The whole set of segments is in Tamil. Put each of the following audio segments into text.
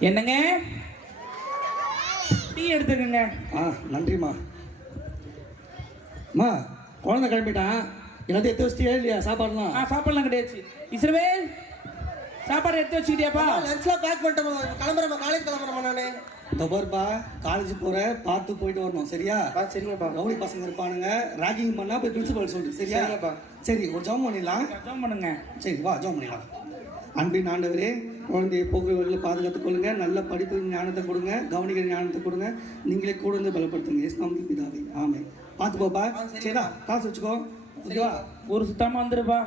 என்னங்க? டீ எடுத்துக்கங்க. ஆ நன்றிம்மா. அம்மா குழந்தை கிளம்பிட்டான். எல்லாத்தையும் எடுத்து வச்சிட்டியா இல்லையா சாப்பாடுலாம்? ஆ சாப்பாடுலாம் கிடையாது இஸ்ரவேல் சாப்பாடு எடுத்து வச்சுக்கிட்டியாப்பா? லஞ்ச்லாம் பேக் பண்ணிட்டோம் கிளம்புறேன் காலேஜ் கிளம்புறேன் நானு. இந்த பாருப்பா காலேஜ் போற பார்த்து போயிட்டு வரணும் சரியா? சரிங்கப்பா. ரவுடி பசங்க இருப்பானுங்க. ராகிங் பண்ணா போய் பிரின்சிபல் சொல்லு சரியா? சரிங்கப்பா. சரி ஒரு ஜாம் பண்ணிடலாம். ஜாம் பண்ணுங்க. சரி வா ஜாம் பண்ணிடலாம். அன்பின் ஆண்டவரே குழந்தையை போக்கு வழியில் பாதுகாத்துக் கொள்ளுங்க. நல்ல படிப்பு ஞானத்தை கொடுங்க. கவனிக்கிற ஞானத்தை கொடுங்க. நீங்களே கூட இருந்து பலப்படுத்துங்க. எஸ் நம்பி பிதாவே. ஆமே பார்த்து போப்பா சரிடா காசு வச்சுக்கோ. ஓகேவா? ஒரு சுத்தமா வந்துருப்பா.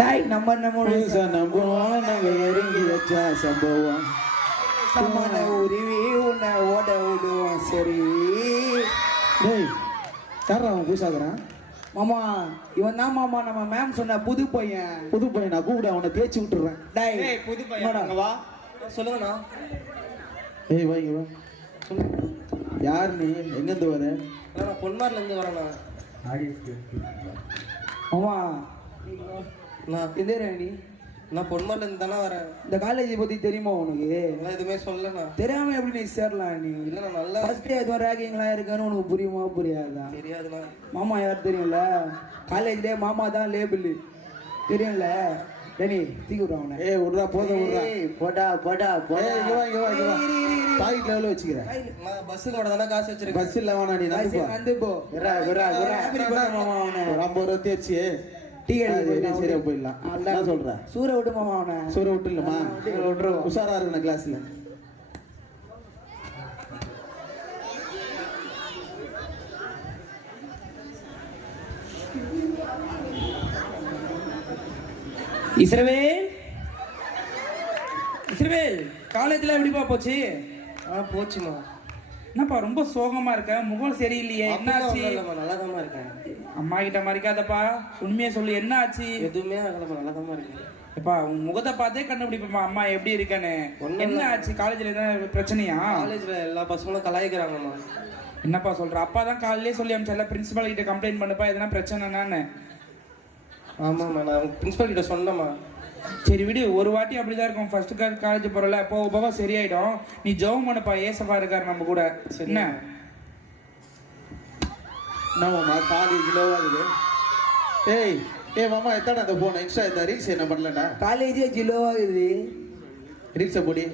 டாய் நம்ம நம்ம நம்புவோம் நாங்க இறங்கி வச்சா சம்பவம்? சமான உருவி உன்னை ஓட விடுவோம். சரி. டேய் யாரா அவன் மாமா இவன் தான் மாமா நம்ம மேம் சொன்ன புது பையன். புது பையன்? நான் கூப்பிட அவனை தேய்ச்சி விட்டுறேன். டாய் புது என்னடா? வா. சொல்லுங்கண்ணா. ஏய் வைங்க வா. யார் நீ? எங்கேருந்து வர? நான் பொன்மார்ல இருந்து வரேண்ணா. மாமா நான் எந்த நீ? நான் பொன்மார்ல இருந்து தானே வரேன். இந்த காலேஜ் பத்தி தெரியுமா உனக்கு? நான் எதுவுமே சொல்லண்ணா தெரியாம எப்படி நீ சேரலாம் நீ? இல்லைண்ணா நல்லா ஃபர்ஸ்ட் எதுவும் ரேகிங்லாம் இருக்கான்னு உனக்கு புரியுமா புரியாதா? தெரியாதுண்ணா. மாமா யார் தெரியும்ல? காலேஜ்லயே மாமா தான் லேபிள் தெரியும்ல? டேனி தூக்கி விடுறா அவனை. ஏய் விட்றா போதும் விட்றா ஏய், போடா போடா போடா. ஏய் இங்க வா இங்க வா இங்க வா. பாக்கெட் லெவலில் வச்சுக்கிறேன் நான் பஸ்ஸுக்கு கூட தானே காசு வச்சிருக்கேன். பஸ் இல்லை வேணா நீ போ. வந்து போ. விரா அப்படி போடா மாமா அவனை? ஒரு ஐம்பது ரூபா தேய்ச்சி டீ அது கடைக்கு சரியா போயிடலாம். என்ன சொல்ற? சூற விட்டு மாமா அவனை? சூற விட்டுலமா விட்டுருவோம். உஷாரா இருக்கணும் கிளாஸ்ல. இஸ்ரவேல்! இஸ்ரவேல் காலேஜ்ல எப்படிப்பா போச்சு? ஆ போச்சுமா. என்னப்பா ரொம்ப சோகமா இருக்க? முகம் சரியில்லையே என்னாச்சு? இல்லைம்மா நல்லா தான் இருக்கேன். அம்மா கிட்ட மறைக்காதப்பா. உண்மையை சொல்லு என்ன ஆச்சு எதுவுமே ஆகலம்மா நல்லா தான் இருக்கேன் எப்பா உன் முகத்தை பார்த்தே கண்டுபிடிப்பா அம்மா எப்படி இருக்கேன்னு. என்ன ஆச்சு காலேஜ்ல என்ன பிரச்சனையா? காலேஜ்ல எல்லா பசங்களும் கலாய்க்கிறாங்கம்மா. என்னப்பா சொல்ற? அப்பா தான் காலையிலே சொல்லி அமிச்சல பிரின்சிபால் கிட்ட கம்ப்ளைண்ட் பண்ணுப்பா எதனா பிரச்சனைனான்னு. ஆமாம்மா நான் பிரின்சிபல் கிட்ட சொன்னேம்மா. சரி விடு ஒரு வாட்டி அப்படிதான் இருக்கும். ஃபர்ஸ்ட் காலேஜ் போறல போக போக சரியாயிடும். நீ ஜெபம் பண்ணப்பா ஏசப்பா இருக்காரு நம்ம கூட. என்ன? என்னமாம்மா காலேஜ் லோவ் ஆகுது? ஏய் ஏய் மாமா எத்தடா அந்த போன இன்ஸ்டா இந்த ரீல்ஸ் என்ன பண்ணலடா காலேஜே ஜிலோவாகுது ரீல்ஸை போடி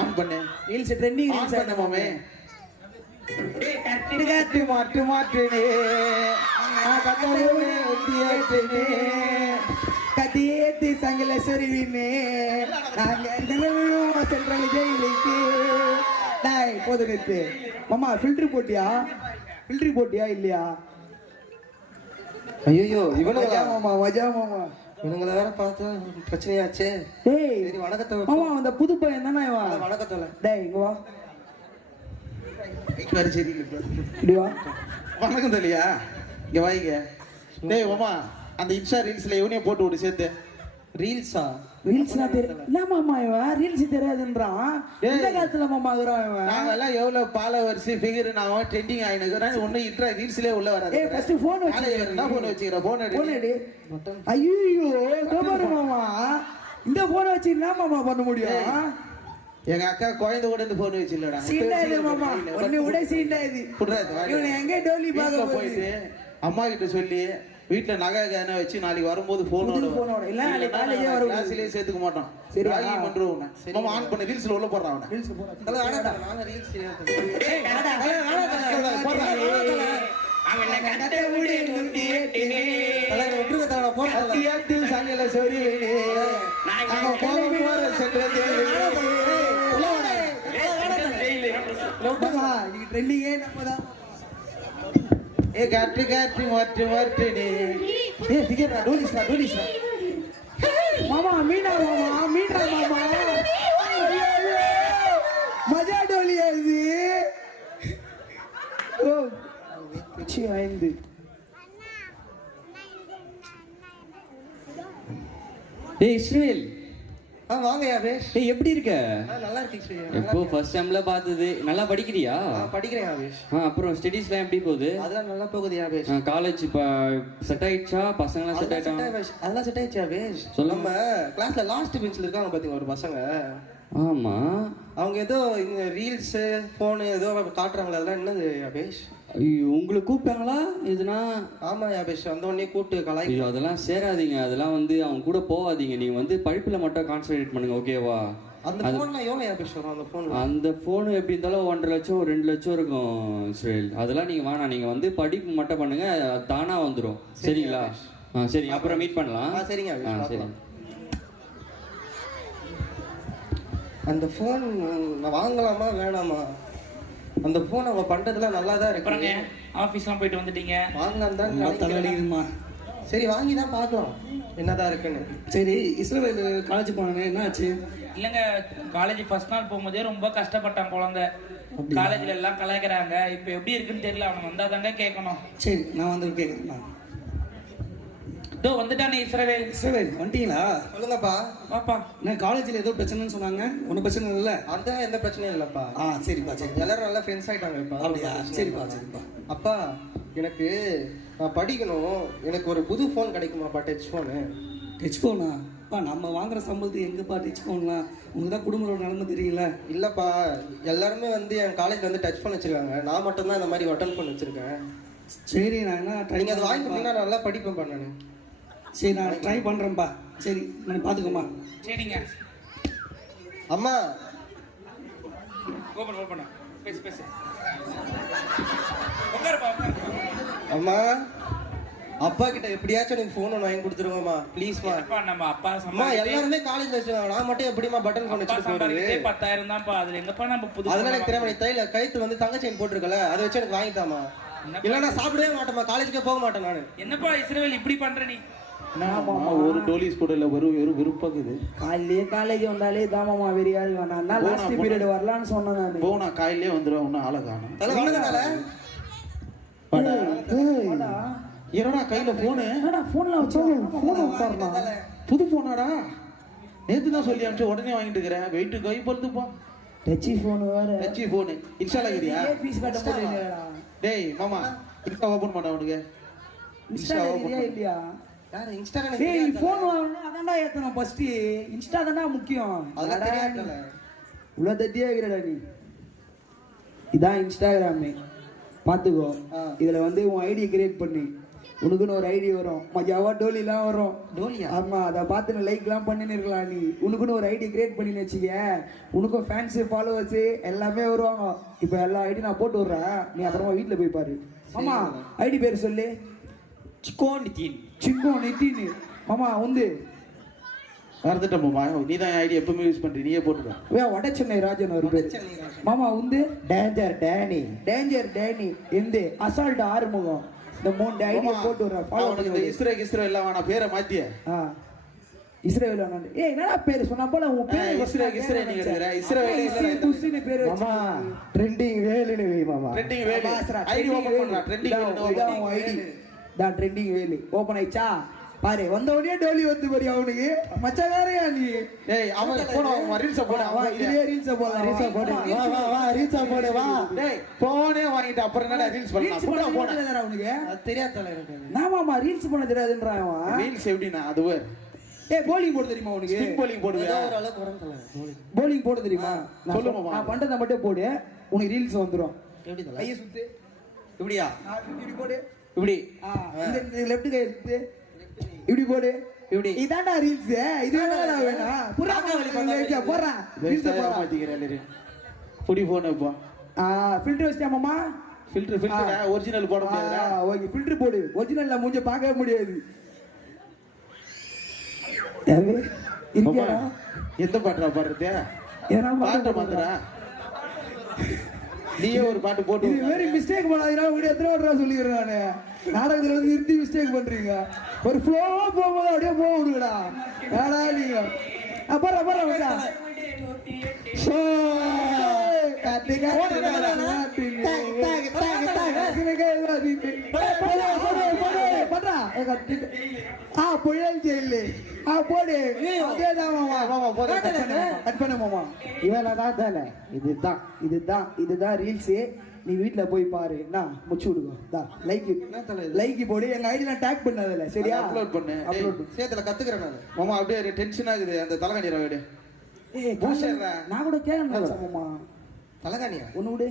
ஆன் பண்ணு. ரீல்ஸ் ட்ரெண்டிங் ரீல்ஸ் பண்ணு மாமே. மாட்டு மாட்டுனே. நான் கட்டளை ஒட்டியேட்டுனே கத்தியேத்தி சங்கல சொருவினே. நாங்க தினமும் சென்ட்ரல் ஜெயிலுக்கு டாய் போது நிறுத்து. மாமா ஃபில்டர் போட்டியா? ஃபில்டர் போட்டியா இல்லையா? ஐயோ மஜா இவனுங்களா மாமா மஜா மாமா. இவனுங்கள வேற பார்த்தா பிரச்சனையாச்சே. டேய் சரி வணக்கத்தை மாமா அந்த புது பையன் தானே இவன்? வணக்கத்தோல டேய் இங்க வா. வேறு சரி இப்படி வா. வணக்கம் தலியா இங்க வாங்க. டேய் மாமா அந்த இன்ஸ்டா ரீல்ஸ்ல இவனையும் போட்டு விடு சேர்த்து. ரீல்ஸா ரீல்ஸ்லாம் தெரியும் என்ன மாமா இவன் ரீல்ஸ் தெரியாதுன்றான். எந்த காலத்துல மாமா இருக்கிறான் இவன்? நாங்க எல்லாம் எவ்வளவு பாலவரிசை ஃபிகர் நான் ட்ரெண்டிங் ஆயினுக்கிறேன் ஒன்னும் இன்ட்ரா ரீல்ஸ்லயே உள்ள வராது. ஏய் ஃபர்ஸ்ட் போன் வச்சு என்ன போன் வச்சுக்கிற? போன் போன் எடு எடு ஐயோ பாரு மாமா. இந்த போனை வச்சு என்ன மாமா பண்ண முடியும்? எங்க அக்கா குழந்தை கூட இந்த போன் வச்சுலடா சீண்டா இது மாமா. ஒன்னு விட சீண்டா இது. இவனை எங்க டோலி பார்க்க போயிட்டு அம்மா கிட்ட சொல்லி வீட்டுல நகை எதனா வச்சு நாளைக்கு வரும்போது போன் புது phone ஓட. இல்ல, நாளைக்கு காலையிலே வர கிளாஸ்லயே சேர்த்துக்க மாட்டோம். சரியா? ராகி பண்றோம். மாமா ஆன் பண்ண ரீல்ஸ்ல உள்ள போடுறான் அவனை. நாங்க ரீல்ஸ் அத்தியாத்து சங்கல சொரியனே நாங்க போக போற சென்றது ட்ரெண்டிங்கே நம்ம தான். ஏ காட்டு காட்டு மாற்று மாற்றுனே ஏ டிக்கெட் டோலிஸ்ரா டோலிஸ்ரா மாமா மீனா மாமா மீனா மாமா. ஐயோ, ஐயோ. மஜா டோலியா இது ஓ சி ஐந்து. டேய் இஸ்ரேல் ஆ வாங்க ஏய் எப்படி இருக்க? நல்லா இருக்கு ஸ்ரீ எப்போ ஃபர்ஸ்ட் டைம்ல பார்த்தது? நல்லா படிக்கிறியா? படிக்கிறேன் யாபேஷ் ஆ அப்புறம் ஸ்டடீஸ்லாம் எப்படி போகுது? அதெல்லாம் நல்லா போகுது யாபேஷ் காலேஜ் இப்போ செட் ஆயிடுச்சா? பசங்களாம் செட் ஆயிட்டாங்க. அதெல்லாம் செட் ஆயிடுச்சு சொல்லுங்க. நம்ம கிளாஸ்ல லாஸ்ட் பெஞ்ச்ல இருக்காங்க பாத்தீங்க ஒரு பசங்க? ஆமா. அவங்க ஏதோ இந்த ரீல்ஸ் போனு ஏதோ காட்டுறாங்களே அதெல்லாம் என்னது உங்களை கூப்பிட்டாங்களா? இதுனா ஆமா யாபேஷ் வந்த உடனே கூட்டு கலாய் ஐயோ அதெல்லாம் சேராதீங்க. அதெல்லாம் வந்து அவங்க கூட போகாதீங்க. நீங்க வந்து படிப்புல மட்டும் கான்சென்ட்ரேட் பண்ணுங்க ஓகேவா அந்த போன்ல எவ்வளவு யாபேஷ் வரும் அந்த போன்ல அந்த ஃபோனு எப்படி இருந்தாலும் ஒன்றரை லட்சம் ரெண்டு லட்சம் இருக்கும் இஸ்ரேல். அதெல்லாம் நீங்கள் வேணாம். நீங்கள் வந்து படிப்பு மட்டும் பண்ணுங்க தானா வந்துடும் சரிங்களா? ஆ சரி அப்புறம் மீட் பண்ணலாம். சரிங்க ஆ சரி. அந்த ஃபோன் வாங்கலாமா வேணாமா? அந்த ஃபோன் அவங்க பண்றதுல நல்லா தான் இருக்கு ஆஃபீஸ்லாம் போயிட்டு வந்துட்டீங்க. வாங்கலாம் தான். தலைவலிக்குதுமா சரி வாங்கி தான் பார்க்கலாம். என்னதான் இருக்குன்னு. சரி இஸ்ரேல் காலேஜ் போனேன் என்ன ஆச்சு இல்லைங்க காலேஜ் ஃபர்ஸ்ட் நாள் போகும்போதே ரொம்ப கஷ்டப்பட்டான் குழந்தை. காலேஜ்ல எல்லாம் கலாய்க்கிறாங்க. இப்போ எப்படி இருக்குன்னு தெரியல அவன் வந்தா தாங்க கேட்கணும். சரி நான் வந்து கேட்குறேன். இதோ வந்துட்டானே இஸ்ரவேல். இஸ்ரேல் வந்துட்டீங்களா? சொல்லுங்கப்பா. பாப்பா என்ன காலேஜில் ஏதோ பிரச்சனைன்னு சொன்னாங்க. ஒன்றும் பிரச்சனை இல்லை அதான் எந்த பிரச்சனையும் இல்லப்பா. ஆ சரிப்பா சரி எல்லாரும் நல்லா ஃப்ரெண்ட்ஸ் ஆயிட்டாங்க இப்ப அப்படியா சரிப்பா சரிப்பா. அப்பா எனக்கு நான் படிக்கணும். எனக்கு ஒரு புது ஃபோன் கிடைக்குமாப்பா டச் ஃபோனு டச் ஃபோனா பா நம்ம வாங்குற சம்பளத்துக்கு எங்கப்பா டச் ஃபோன்லாம் உங்களுக்கு தான் குடும்பத்தோட நிலைமை தெரியல இல்லப்பா. எல்லாருமே வந்து என் காலேஜ்ல வந்து டச் ஃபோன் வச்சிருக்காங்க. நான் மட்டும் தான் இந்த மாதிரி பட்டன் ஃபோன் வச்சிருக்கேன். சரி நான் என்ன ட்ரை நீங்க அதை வாங்கி நான் நல்லா படிப்பேன்ப்பா நான். சரி நான் ட்ரை பண்ணுறேன்ப்பா சரி நான் பார்த்துக்கோமா சரிங்க. அம்மா. ஓப்பன் ஓப்பன் பேசு பேசு. அம்மா அப்பா கிட்ட எப்படியாச்சும் எனக்கு ஃபோன் ஒன்று வாங்கி கொடுத்துருங்கம்மா. ப்ளீஸ்மா அப்பா நம்ம அப்பா அம்மா சம்பாதிக்கிறதே எல்லாருமே காலேஜ்ல வச்சிருக்காங்க நான் மட்டும் எப்படிமா பட்டன் ஃபோன் வச்சுட்டு பத்தாயிரம் தான்ப்பா. அதுல எங்கப்பா நம்ம புது அதெல்லாம் எனக்கு தெரியாம நீ தைல கழுத்து வந்து தங்க செயின் போட்டிருக்கல அதை வச்சு எனக்கு வாங்கித்தாமா இல்ல நான் சாப்பிடவே மாட்டேமா காலேஜுக்கே போக மாட்டேன் நானு. என்னப்பா இஸ்ரவேல் இப்படி பண்ற நீ? என்னம்மா, ஒரு டோலிஸ் கூட இல்லை ஒரு ஒரு விருப்பக்குது காலையிலேயே காலேஜ் வந்தாலே தாமாமா வெறியா இருக்கும் நான் லாஸ்ட் பீரியட் வரலான்னு சொன்னேன் நான். போனா காலையிலே வந்துடும் ஒன்றும் ஆளை காணும். என்னடா கையில போனு போன்ல வச்சு? போன் உட்காரலாம் புது போனாடா நேத்து தான் சொல்லி அனுப்பிச்சு உடனே வாங்கிட்டு இருக்கிறேன். வெயிட்டு கை பொறுத்துப்பா டச்சி போன் வேற. ஹெச்சி போனு இன்ஸ்டால இருக்கிறியா ஃபீஸ் கட்ட முடியலடா டேய் மாமா இன்ஸ்டா ஓபன் பண்ண உனக்கு. இன்ஸ்டா இல்லையா இல்லையா? யார்? இன்ஸ்டா டேய் ஃபோன் வாங்கணும் அதான்டா ஏத்தணும் ஃபர்ஸ்ட் இன்ஸ்டா தான்டா முக்கியம். நீ. இவ்வளவு தத்தியா இருக்கிறடா நீ? இதான் இன்ஸ்டாகிராமு பாத்துக்கோ ஆ. இதுல வந்து உன் ஐடி கிரியேட் பண்ணி. உனக்குன்னு ஒரு ஐடி வரும். மஜாவா டோலிலாம் வரும். டோலியா? ஆமா அதை பார்த்து லைக்லாம் பண்ணின்னு இருக்கலாம் நீ. உனக்குன்னு ஒரு ஐடி கிரியேட் பண்ணி வச்சுக்க. உனக்கும் ஃபேன்ஸு ஃபாலோவர்ஸு எல்லாமே வருவாங்க. இப்போ எல்லா ஐடி நான் போட்டு விடுறேன். நீ அப்புறமா வீட்டில் போய் பாரு. ஆமா ஐடி பேர் சொல்லு. சிக்கோ நிதின் சிக்கோ நித்தின்னு மாமா வந்து மறந்துட்டேன் மாமா. நீ தான் ஐடி எப்பவுமே யூஸ் பண்ற. நீயே போட்டுக்க. வே வட சென்னை ராஜன் ஒரு பேர். மாமா வந்து டேஞ்சர் டேனி டேஞ்சர் டேனி எந்த? அசால்ட் ஆறுமுகம். இந்த மூணு ஐடியா மாமா, போட்டு விடுறேன். ஃபாலோ அவனுக்கு இந்த பண்ணி இஸ்ரோ கிஸ்ரோ எல்லாம் வேணாம். பேரை மாத்திய. இஸ்ரேல் வேணாண்டு ஏய் என்னடா பேர்? சொன்னா போல உன் பேர் இஸ்ரேல், இஸ்ரேல் நீங்க. இஸ்ரேல் பேர் வச்சு ட்ரெண்டிங் வேலுன்னு வை மாமா. ட்ரெண்டிங் வேலு. ஐடி ஓபன் பண்றா ட்ரெண்டிங் வேலு ஐடி. தான் ட்ரெண்டிங் வேலு. ஓபன் ஆயிச்சா பாரு வந்த உடனே டோலி வந்து பாரு அவனுக்கு. மச்சாதாரையா நீ டேய் அவன் போன அவன் ரீல்ஸ் போட வா இதுலயே ரீல்ஸ் போடலாம் ரீல்ஸா போடு. வா வா வா ரீல்ஸா போடு வா. டேய் போனே வாங்கிட்டு அப்புறம் என்னடா ரீல்ஸ் பண்ணலாம்? போடா போடா. தெரியாதுடா அவனுக்கு. அது தெரியாத தல எனக்கு நாமாமா ரீல்ஸ் பண்ண தெரியாதுன்றான் அவன். ரீல்ஸ் எப்படின்னா அதுவே ஏய் போலிங் போட தெரியுமா உனக்கு? ஸ்பின் போலிங் ஏதோ போடுவியா ஒரு அளவுக்கு வரும் தல போலிங் போட தெரியுமா? நான் சொல்லு சொ- மாமா. நான் பண்றத மட்டும் போடு. உனக்கு ரீல்ஸ் வந்துரும். எப்படி தல கையை சுத்து. இப்படியா ஆ, இப்படி போடு. இப்படி. லெஃப்ட் கை சுத்து இப்படி போடு. இப்படி. இதான்டா ரீல்ஸ் இது என்னடா வேணும் புறா வலி பண்ண போறா ரீல்ஸ் போறா மாத்திக்கிறேன் புடி போன் இப்போ ஆ ஃபில்டர் வச்சியா மாமா? ஃபில்டர் ஃபில்டர் ஒரிஜினல் போட முடியாதுடா. ஓகே ஃபில்டர் போடு. ஒரிஜினல்ல மூஞ்ச பார்க்கவே முடியாது. எந்த பாட்டுடா பாடுறது? ஏன்னா பாட்டை மாத்துடா. நீயே ஒரு பாட்டு போட்டு இது மாதிரி மிஸ்டேக் பண்ணாதீங்கன்னா உங்க எத்தனை வாட்டி நான் சொல்லிக்கிறேன் நானு. நாடகத்துல வந்து நிறுத்தி மிஸ்டேக் பண்றீங்க. ஒரு ஃப்ளோவா போகும்போது அப்படியே போக விடுங்கடா வேடா நீங்க அப்புறம் அப்புறம் மச்சான். ஷோ. ஆ புயல் ஜெயிலு ஆ போடு அதேதான் மாமா மாமா, கட் பண்ணு மாமா, கட் பண்ணு மாமா இவன் தான் தானே இதுதான் இதுதான் இதுதான் ரீல்ஸ் நீ வீட்டில் போய் பாரு என்ன முச்சு விடுங்க தா லைக் லைக் போடு எங்க ஐடி நான் டேக் பண்ணதில்ல சரியா அப்லோட் பண்ணு அப்லோட் சேத்துல கத்துக்கிறேன் நான் மாமா அப்படியே டென்ஷன் ஆகுது அந்த தலைகணிரா வீடு நான் கூட கேட்க நினைச்சேன் மாமா தலகாணியா ஒண்ணு விடு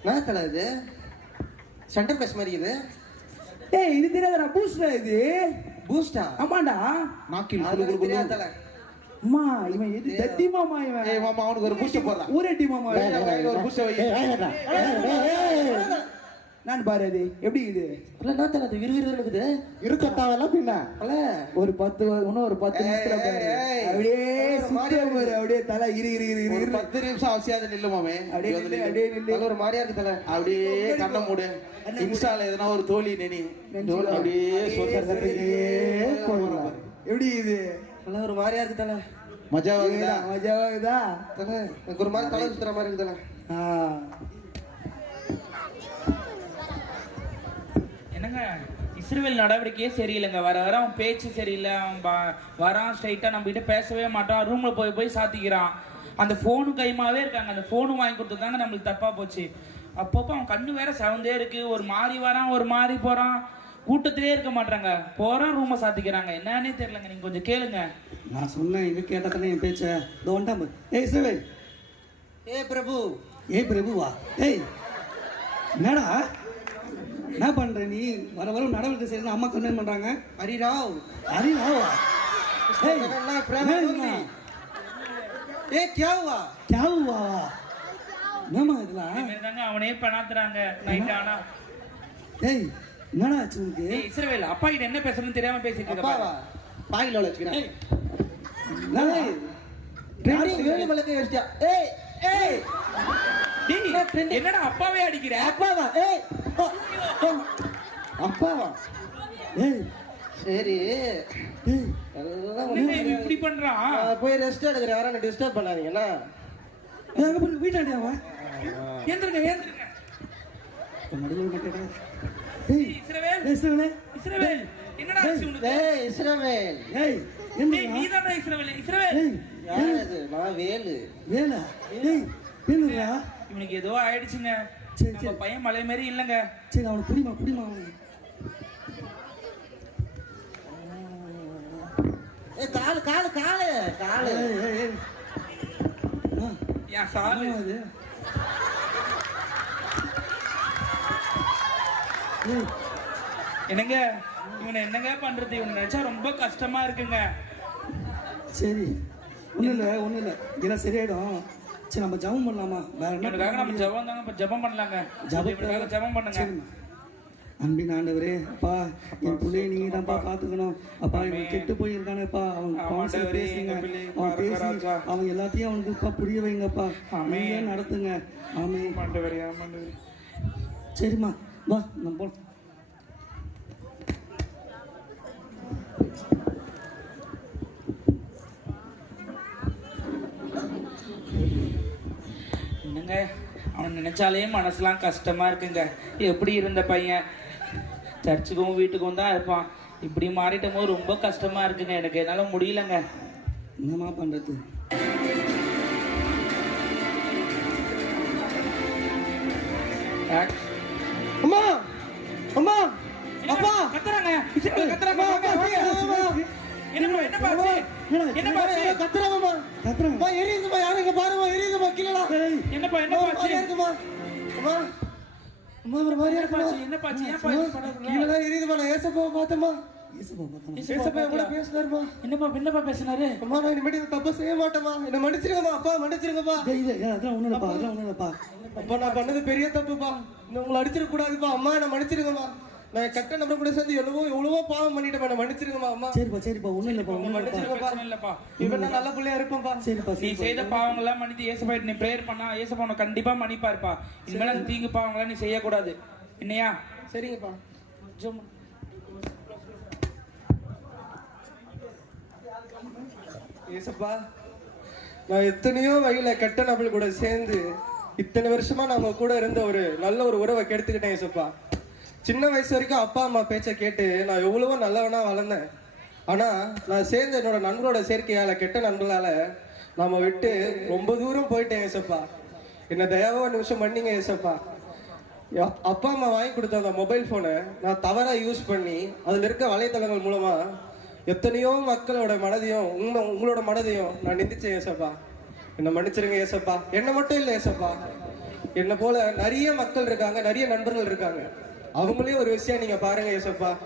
என்ன தலை இது சென்டர் பேஸ் மாதிரி இது? ஏய் இது தெரியாதடா பூஸ்டா இது? பூஸ்டா ஆமாண்டா. நாக்கில் குளு அது குளு குளு அம்மா இவன் எது தட்டி மாமா இவன்? ஏய் மாமா அவனுக்கு ஒரு பூஸ்ட் போடுறான் ஊரட்டி மாமா ஒரு பூஸ்ட் வை. நான் பாரு அது எப்படி இது? இல்ல என்ன தலை அது விறுவிறு இருக்குது. இருக்கட்டாவெல்லாம் பின்ன. ஒரு பத்து இன்னும் ஒரு பத்து நிமிஷத்துல பாரு. ஏய். அப்படியே ஒரு சுத்த மாதிரியா பாரு அப்படியே தலை இரு இரு இரு பத்து நிமிஷம் அவசியம் நில்லு மாமே. அப்படியே நில்லு. அப்படியே நில்லு. ஒரு மாதிரியா இருக்கு தலை. அப்படியே கண்ணை மூடு. இன்ஸ்டால எதனா ஒரு தோழி நெனி. அப்படியே சோசியல். எப்படி இது? ஒரு மாதிரியா இருக்கு தலை. மஜா வருதா மஜாவாகுதா தலை எனக்கு ஒரு மாதிரி தலை சுத்துற மாதிரி இருக்கு தலை. ஆ. என்னங்க? இஸ்ரேல் நடவடிக்கையே சரியில்லைங்க. வர வர அவன் பேச்சு சரியில்லை. அவன் வரான் ஸ்ட்ரைட்டா நம்ம கிட்ட பேசவே மாட்டான். ரூம்ல போய் போய் சாத்திக்கிறான். அந்த ஃபோனு கைமாவே இருக்காங்க. அந்த ஃபோனு வாங்கி கொடுத்ததாங்க நம்மளுக்கு தப்பா போச்சு. அப்பப்போ அவன் கண்ணு வேற செவந்தே இருக்கு. ஒரு மாறி வரான் ஒரு மாறி போறான். கூட்டத்திலே இருக்க மாட்டாங்க. போறான் ரூமை சாத்திக்கிறாங்க. என்னன்னே தெரியலங்க. நீங்க கொஞ்சம் கேளுங்க. நான் சொன்னேன் இங்க கேட்டா தானே என் பேச்ச. இதோ பாரு. ஏய் சிவை ஏ பிரபு. ஏய் பிரபுவா? ஏய். என்னடா? என்ன பண்ற நீ? வர வர நடவடிக்கை செய்யணும் அம்மா கன்வென்ட் பண்றாங்க. ஹரிராவ் ஏய் ஏ கியா ஹுவா கியா ஹுவா என்னம்மா இதெல்லாம்? அவனே பண்ணாத்துறாங்க நைட் ஆனா. ஏய் என்னடா ஆச்சு ஏய் இஸ்ரவேல் அப்பா கிட்ட என்ன பேசணும்னு தெரியாம பேசிட்டு இருக்க பாயில வச்சுக்கிறேன். ட்ரெண்டிங் வேலு மலக்க வச்சிட்டியா ஏய் ஏய். என்னடா அப்பாவே அடிக்கிற? அப்பாவா? ஏய் அப்பாவா ஏய். சரி. இப்படி பண்றான் நான் போய் ரெஸ்ட் எடுக்கிறேன் யாரும் டிஸ்டர்ப் பண்ணாதீங்கண்ணா அங்க போய் வீட்டாண்டியாவா ஏந்திருங்க ஏந்திருங்க. நடுவில் மாட்டேடா ஏய், இஸ்ரவேல். சிவனே இஸ்ரவேல். என்னடா ஆச்சு உனக்கு? ஏய் இஸ்ரவேல். ஏய் என்ன நீதான்டா இஸ்ரவேல். இஸ்ரவேல். ஏய் யார் இது நான் வேலு. வேலை? ஏய் என்னடா இவனுக்கு ஏதோ ஆயிடுச்சுங்க. சரி, நம்ம சரி. பையன் மலை மாரி இல்லங்க. சரி அவனை புடிமா புடிமா அவனை ஏய் காலு காலு காலு. காலு என் சாலு ஏய். என்னங்க? இவனை என்னங்க பண்றது? இவனை நினைச்சா ரொம்ப கஷ்டமா இருக்குங்க. சரி. ஒன்றும் இல்லை ஒன்றும் இல்லை. இதெல்லாம் சரியாயிடும். சரி நம்ம ஜெபம் பண்ணலாமா? வேற என்ன நம்ம ஜெபம் தாங்க ஜெபம் பண்ணலாங்க. இவனுக்காக ஜெபம் பண்ணுங்க. அன்பின் ஆண்டவரே அப்பா என் பிள்ளைய நீங்க தான்ப்பா பாத்துக்கணும் அப்பா இவன் கெட்டு போயிருக்கானேப்பா. அவன் கவுன்சில் பேசுங்க. அவன் பேசி. அவன் எல்லாத்தையும் அவனுக்கு இப்ப புரிய வைங்கப்பா. நீங்க நடத்துங்க. ஆமே. சரிம்மா வா நம்ம போலாம். என்னங்க அவன் நினைச்சாலே மனசுலாம் கஷ்டமா இருக்குங்க. எப்படி இருந்த பையன்? சர்ச்சுக்கும் வீட்டுக்கும் தான் இருப்பான். இப்படி மாறிட்டும் போது ரொம்ப கஷ்டமா இருக்குங்க. எனக்கு என்னால முடியலங்க. என்னம்மா பண்றது? ஆக்ஸ்- என்னப்பா எரியுதுமா யாரும் இங்க பாருமா எரியுதுமா கீழடா. என்னப்பா என்னப்பா ஆச்சு? இருக்குமா அம்மா அம்மா ஒரு மாதிரியா என்னப்பா இருக்குமா? என்னப்பா ஆச்சு? ஏன்ப்பா? கீழடா நான் ஏசப்பா பேசினாருமா என்னப்பா என்னப்பா பேசினாரு? அம்மா நான் இனிமேட்டு தப்பை செய்ய மாட்டேம்மா. என்ன மன்னிச்சிருங்கம்மா அப்பா மன்னிச்சிருங்கப்பா. அதெல்லாம் அப்பா நான் பண்ணது பெரிய தப்புப்பா. உங்களை அடிச்சிட கூடாதுப்பா அம்மா என்ன மன்னிச்சிருங்கம்மா. நான் கெட்ட நம்பர் கூட சேர்ந்து எவ்வளவோ எவ்வளவோ பாவம் பண்ணிட்டேன் என்ன மன்னிச்சிருங்கம்மா அம்மா. சரிப்பா சரிப்பா ஒண்ணும் இல்லப்பா மன்னிச்சிருங்கப்பா இல்லப்பா. இவன் நான் நல்ல பிள்ளையா இருப்பேன்ப்பா. சரிப்பா நீ செய்த பாவங்கள்லாம் மன்னித்து ஏசப்பாயிட்டு நீ ப்ரேயர் பண்ணா ஏசப்பா உனக்கு கண்டிப்பா மன்னிப்பாருப்பா. இனிமேல் அந்த தீங்கு பாவங்களாம் நீ செய்யக்கூடாது. என்னையா? சரிங்கப்பா. ஜெபம். ஏசப்பா நான் எத்தனையோ வகையில கெட்ட நபர் கூட சேர்ந்து இத்தனை வருஷமா நம்ம கூட இருந்த ஒரு நல்ல ஒரு உறவை கெடுத்துக்கிட்டேன் ஏசப்பா சின்ன வயசு வரைக்கும் அப்பா அம்மா பேச்சை கேட்டு நான் எவ்வளவோ நல்லவனா வளர்ந்தேன். ஆனா நான் சேர்ந்த என்னோட நண்பரோட சேர்க்கையால கெட்ட நண்பர்களால நாம விட்டு ரொம்ப தூரம் போயிட்டேன் ஏசப்பா. என்ன தயவா நிமிஷம் பண்ணீங்க ஏசப்பா. அப்பா அம்மா வாங்கி கொடுத்த அந்த மொபைல் ஃபோனை நான் தவறா யூஸ் பண்ணி அதுல இருக்க வலைத்தளங்கள் மூலமா எத்தனையோ மக்களோட மனதையும் உங்க உங்களோட மனதையும் நான் நிந்திச்சேன் ஏசப்பா. என்ன மன்னிச்சிருங்க ஏசப்பா. என்ன மட்டும் இல்லை ஏசப்பா. என்ன போல நிறைய மக்கள் இருக்காங்க நிறைய நண்பர்கள் இருக்காங்க. அவங்களையும் ஒரு விஷயம் நீங்க பாருங்க யேசப்பா.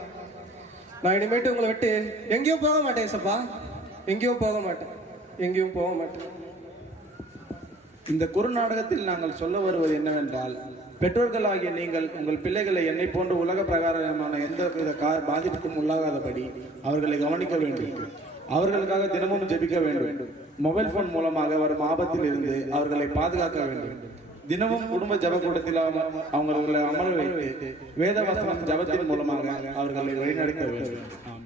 நான் இனிமேட்டு உங்களை விட்டு எங்கேயும் போக மாட்டேன் ஏசப்பா எங்கேயும் போக மாட்டேன். எங்கேயும் போக மாட்டேன். இந்த குறுநாடகத்தில் நாங்கள் சொல்ல வருவது என்னவென்றால் பெற்றோர்களாகிய நீங்கள் உங்கள் பிள்ளைகளை என்னை போன்ற உலக பிரகாரமான எந்த வித கா- பாதிப்புக்கும் உள்ளாகாதபடி அவர்களை கவனிக்க வேண்டும். அவர்களுக்காக தினமும் ஜெபிக்க வேண்டும். மொபைல் போன் மூலமாக வரும் ஆபத்தில் இருந்து அவர்களை பாதுகாக்க வேண்டும். தினமும் குடும்ப ஜபக்கூடத்தில் அவங்க- அவங்களை அமர வைத்து வேத வசனம் ஜபத்தின் மூலமாக அவர்களை வழிநடத்த வேண்டும்.